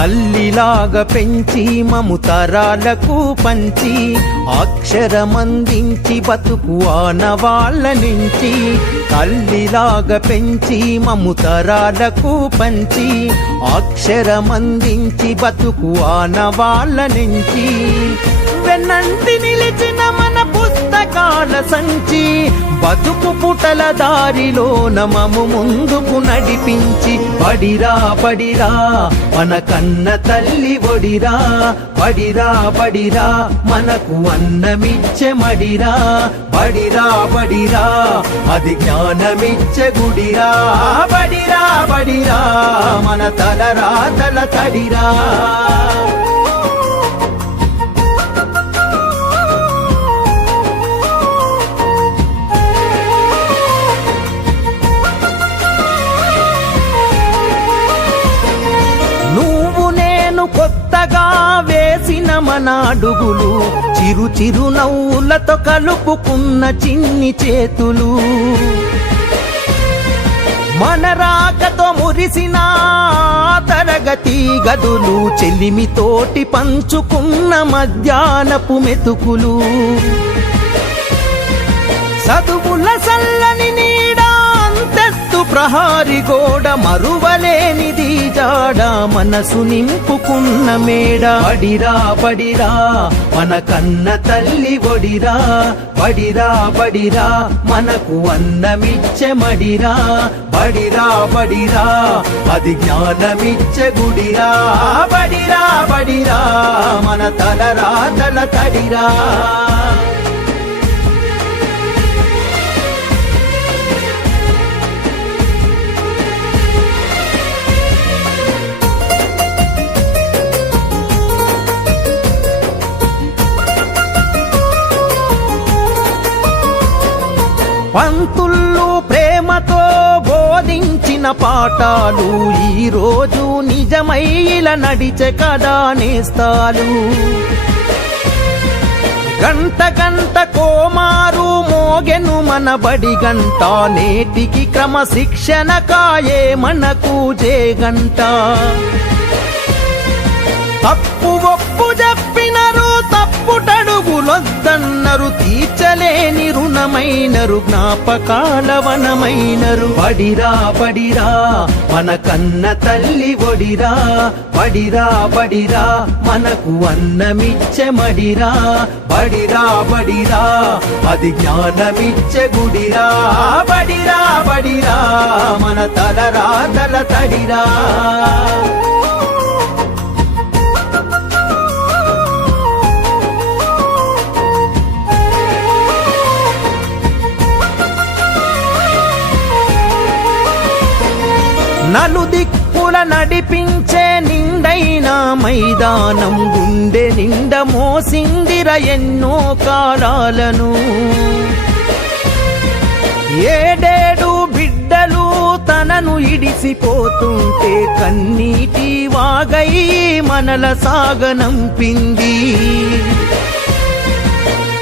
తల్లిలాగా పెంచి మము తరాలకు పంచి అక్షరమందించి బతుకు ఆనవాళ్ళ నుంచి తల్లిలాగా పెంచి మము తరాలకు పంచి అక్షరమందించి బతుకు ఆనవాళ్ళ నుంచి వెన్నంటి నిలిచిన మన పుస్తకాల సంచి బతుకు పుటల దారిలో నమము ముందుకు నడిపించి బడిరా బడిరా మన కన్న తల్లి ఒడిరా బడిరా బడిరా మనకు అన్నమిచ్చే మడిరా బడిరా బడిరా అది జ్ఞానమిచ్చే గుడిరా బడిరా బడిరా మన తలరాతల తడిరా కొత్తగా వేసిన మన అడుగులు చిరు చిరు నవ్వులతో కలుపుకున్న చిన్ని చేతులు మన రాకతో మురిసిన తరగతి గదులు చెలిమితోటి పంచుకున్న మధ్యాహ్నపు మెతుకులు చదువుల సల్లని నీడా అంతెత్తు ప్రహారి గోడ మరువలేనిది జాడ మనసు నింపుకున్న మేడ బడిరా బడిరా మన కన్న తల్లి ఒడిరా బడిరా బడిరా మనకు అన్నమిచ్చే మడిరా బడిరా బడిరా అది జ్ఞానమిచ్చే గుడిరా బడిరా బడిరా మన తలరాతల తడిరా పంతుళ్ళు ప్రేమతో బోధించిన పాఠాలు ఈరోజు నిజమై ఇలా నడిచే కదా నేస్తాలు గంట గంట కోమారు మోగెను మన బడి గంట నేటికి క్రమశిక్షణ కాయే మనకు జేగంట తప్పు ఒప్పు చెప్పినరు తప్పుటడుగులొద్దన్నరు తీర్చలేని రుణమైనరు జ్ఞాపకాల వనమైనరు బడిరా బడిరా మన కన్న తల్లి ఒడిరా బడిరా బడిరా మనకు అన్నమిచ్చే మడిరా బడిరా బడిరా అది జ్ఞానమిచ్చే గుడిరా బడిరా బడిరా మన తలరాతల తడిరా నలుదిక్కుల నడిపించే నిండైన మైదానం గుండె నిండ మోసిందిర ఎన్నో కాలాలను ఏడేడు బిడ్డలు తనను ఇడిసిపోతుంటే కన్నీటి వాగై మనల సాగనంపింది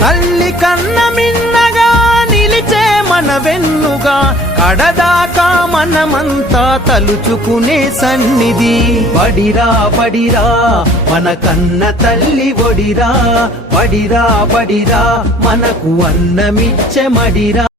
తల్లి కన్న మిన్నగా నిలిచే మన వెన్నుగా కడదాకా మనమంతా తలుచుకునే సన్నిధి బడిరా బడిరా మన కన్న తల్లి ఒడిరా బడిరా బడిరా మనకు అన్నమిచ్చే మడిరా